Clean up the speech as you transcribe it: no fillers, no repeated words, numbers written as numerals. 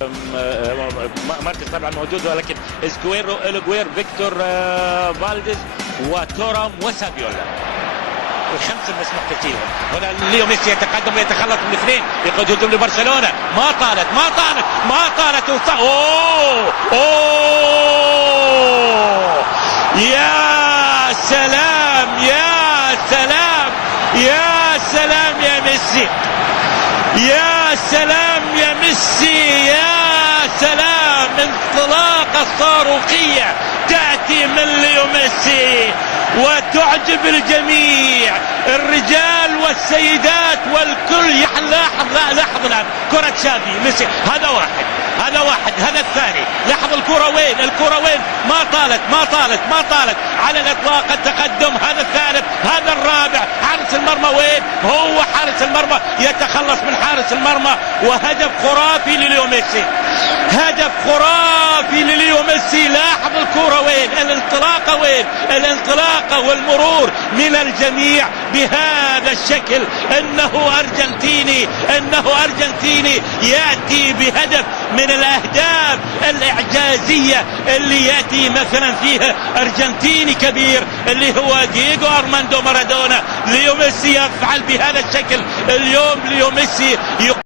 مركز طبعا موجود، ولكن اسكويرو الجوير فيكتور فالديز وتورام وسابيولا الخمسه المسموح تسجيلهم. هنا ليو ميسي يتقدم ويتخلص من الاثنين، يقود هجوم لبرشلونه، ما طالت اوه يا سلام يا سلام يا سلام يا ميسي، يا سلام يا ميسي، يا سلام. انطلاقة صاروخية تأتي من ليو ميسي وتعجب الجميع، الرجال والسيدات والكل. لاحظ الآن كرة شافي ميسي، هذا واحد، هذا الثاني. لاحظ الكرة وين، ما طالت على الإطلاق. التقدم، هذا الثالث، هذا الرابع. حارس المرمى وين؟ هو حارس المرمى يتخلص من حارس المرمى، وهدف خرافي لليو ميسي، هدف خرافي لليو ميسي. لاحظ الكرة وين، الانطلاقة والمرور من الجميع بهذا الشكل. انه ارجنتيني ياتي بهدف من الاهداف الاعجازية اللي ياتي مثلا فيها ارجنتيني كبير اللي هو دييغو ارماندو مارادونا. ليو ميسي يفعل بهذا الشكل اليوم. ليو ميسي